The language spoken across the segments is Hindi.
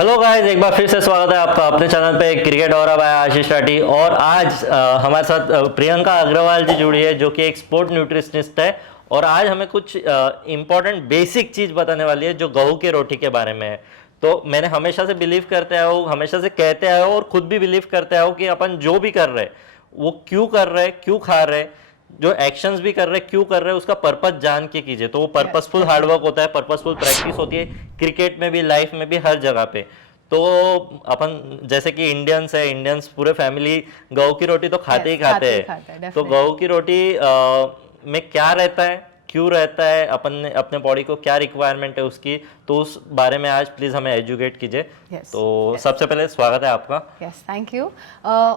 हेलो गाइस, एक बार फिर से स्वागत है आपका अपने चैनल पे क्रिकेट और बाय आशीष राठी। और आज हमारे साथ प्रियंका अग्रवाल जी जुड़ी है जो कि एक स्पोर्ट न्यूट्रिशनिस्ट है। और आज हमें कुछ इंपॉर्टेंट बेसिक चीज़ बताने वाली है जो गेहूं की रोटी के बारे में है। तो मैंने हमेशा से बिलीव करते आया हूँ, हमेशा से कहते आया हूँ और खुद भी बिलीव करते आया हूँ कि अपन जो भी कर रहे वो क्यों कर रहे, क्यों खा रहे, जो एक्शंस भी कर रहे क्यों कर रहे हैं, उसका पर्पस जान के कीजिए। तो वो पर्पसफुल हार्डवर्क होता है, पर्पसफुल प्रैक्टिस होती है, क्रिकेट में भी, लाइफ में भी, हर जगह पे। तो अपन जैसे कि इंडियंस है, इंडियंस पूरे फैमिली गेहूं की रोटी तो खाते ही खाते हैं। तो गेहूं की रोटी में क्या रहता है, क्यों रहता है, अपन अपने बॉडी को क्या रिक्वायरमेंट है उसकी, तो उस बारे में आज प्लीज हमें एजुकेट कीजिए। तो सबसे पहले स्वागत है आपका। Yes, thank you.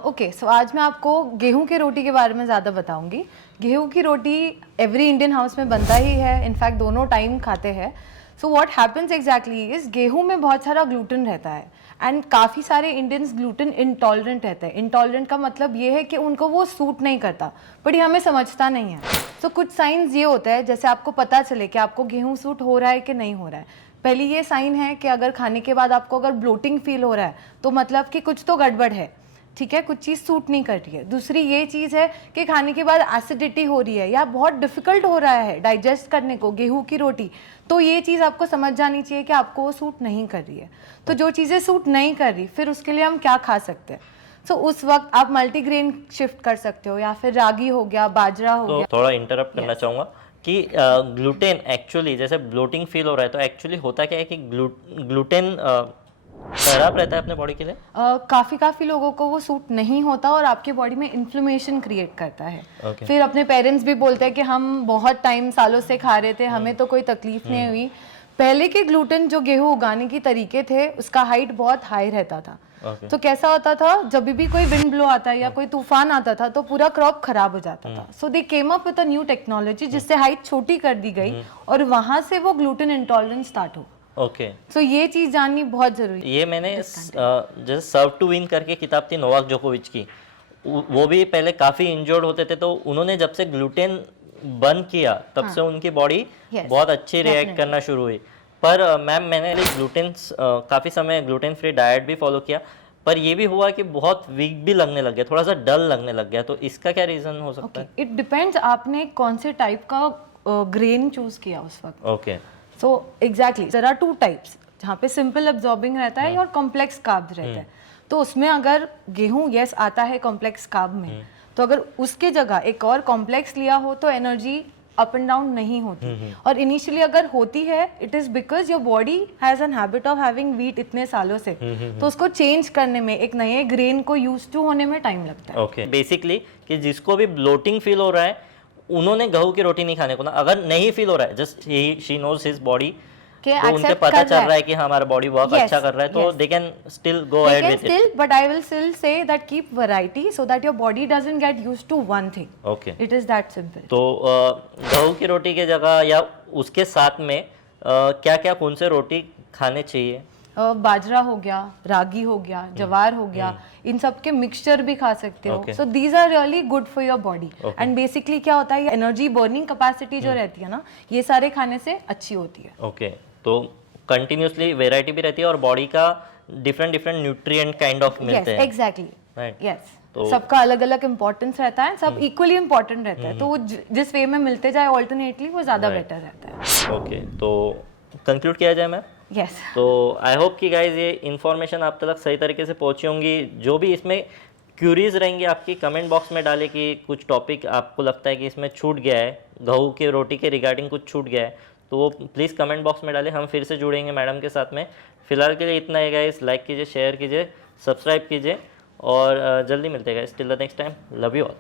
ओके, सो आज मैं आपको गेहूं की रोटी के बारे में ज़्यादा बताऊंगी। गेहूं की रोटी एवरी इंडियन हाउस में बनता ही है, इनफैक्ट दोनों टाइम खाते हैं। So what happens exactly is गेहूं में बहुत सारा ग्लूटेन रहता है एंड काफ़ी सारे इंडियंस ग्लूटेन इंटॉलरेंट रहते हैं। इंटॉलरेंट का मतलब ये है कि उनको वो सूट नहीं करता, बट ये हमें समझता नहीं है। सो कुछ साइंस ये होता है जैसे आपको पता चले कि आपको गेहूं सूट हो रहा है कि नहीं हो रहा है। पहली ये साइन है कि अगर खाने के बाद आपको अगर ब्लोटिंग फील हो रहा है तो मतलब कि कुछ तो गड़बड़ है, ठीक है, कुछ चीज़ सूट नहीं कर रही है। दूसरी ये चीज़ है कि खाने के बाद एसिडिटी हो रही है या बहुत डिफिकल्ट हो रहा है डाइजेस्ट करने को गेहूं की रोटी, तो ये चीज़ आपको समझ जानी चाहिए कि आपको वो सूट नहीं कर रही है। तो जो चीज़ें सूट नहीं कर रही, फिर उसके लिए हम क्या खा सकते हैं? सो उस वक्त आप मल्टीग्रेन शिफ्ट कर सकते हो या फिर रागी हो गया, बाजरा हो गया। थोड़ा इंटरप्ट करना चाहूँगा कि ग्लूटेन एक्चुअली जैसे ब्लोटिंग फील हो रहा है तो एक्चुअली होता क्या है कि ग्लूटेन खराब रहता है अपने बॉडी के लिए। काफ़ी लोगों को वो सूट नहीं होता और आपके बॉडी में इन्फ्लेमेशन क्रिएट करता है। फिर अपने पेरेंट्स भी बोलते हैं कि हम बहुत टाइम सालों से खा रहे थे, हमें तो कोई तकलीफ नहीं हुई। पहले के ग्लूटेन जो गेहूं उगाने की तरीके थे उसका हाइट बहुत हाई रहता था। तो कैसा होता था, जब भी कोई विंड ब्लो आता है या कोई तूफान आता था तो पूरा क्रॉप खराब हो जाता था। So they came up with a new technology जिससे हाइट छोटी कर दी गई और वहां से वो ग्लूटेन इंटॉलरेंस स्टार्ट हो। ओके, सो ये चीज जाननी बहुत जरूरी है। ये मैंने जैसे सर्व टू विन करके किताब थी नोवाक जोकोविच की, वो भी पहले काफी इंजर्ड होते थे, तो उन्होंने जब से ग्लूटेन बंद किया तब से उनकी बॉडी बहुत अच्छी रिएक्ट करना शुरू हुई। पर मैम मैंने ग्लूटेन काफ़ी समय ग्लूटेन फ्री डाइट भी फॉलो किया, पर ये भी हुआ कि बहुत वीक भी लगने लग गया, थोड़ा सा डल लगने लग गया। तो इसका क्या रीज़न हो सकता है? इट डिपेंड्स आपने कौन से टाइप का ग्रेन चूज किया उस वक्त। Okay, so exactly there are two types, जहाँ पे सिंपल एब्जॉर्बिंग रहता है और कॉम्प्लेक्स कार्ब्स रहता है। तो उसमें अगर गेहूं यस आता है कॉम्प्लेक्स कार्ब में, तो अगर उसके जगह एक और कॉम्प्लेक्स लिया हो तो एनर्जी अप एंड डाउन नहीं होती। और इनिशियली अगर होती है, it is because your body has an habit of having wheat इतने सालों से, तो उसको चेंज करने में, एक नए ग्रेन को यूज टू होने में टाइम लगता है। ओके, बेसिकली कि जिसको भी ब्लोटिंग फील हो रहा है उन्होंने गेहूं की रोटी नहीं खाने को ना, अगर नहीं फील हो रहा है, just she knows his body, तो उनके पता चल रहा है कि हमारा बॉडी वर्क अच्छा कर रहा है, तो they can still go ahead with it. But I will still say that keep variety so that your body doesn't get used to one thing. Okay, it is that simple. तो गेहूं की रोटी के जगह या उसके साथ में क्या क्या कौन से रोटी खाने चाहिए? बाजरा हो गया, रागी हो गया, जवार हो गया, इन सब के मिक्सचर भी खा सकते हो। So these are really good for your body. And basically क्या होता है, एनर्जी बर्निंग कैपेसिटी जो रहती है ना, ये सारे खाने से अच्छी होती है। ओके, तो कंटिन्यूसली वैरायटी भी रहती है और बॉडी का डिफरेंट न्यूट्रिएंट काइंड ऑफ मिलते हैं। Exactly, right, yes. सबका अलग अलग इंपॉर्टेंस रहता है, सब इक्वली इंपॉर्टेंट रहता है, तो वो जिस वे में मिलते जाए ऑल्टरनेटली वो ज्यादा बेटर रहता है। ओके, तो कंक्लूड किया जाए मैम? यस। तो आई होप कि गाइज ये इन्फॉर्मेशन आप तक सही तरीके से पहुंची होंगी। जो भी इसमें क्यूरीज रहेंगी आपकी कमेंट बॉक्स में डालें कि कुछ टॉपिक आपको लगता है कि इसमें छूट गया है, गेहूं की रोटी के रिगार्डिंग कुछ छूट गया है, तो वो प्लीज़ कमेंट बॉक्स में डालें, हम फिर से जुड़ेंगे मैडम के साथ में। फिलहाल के लिए इतना ही गाइस, लाइक कीजिए, शेयर कीजिए, सब्सक्राइब कीजिए और जल्दी मिलते हैं guys. Till the next time, love you all.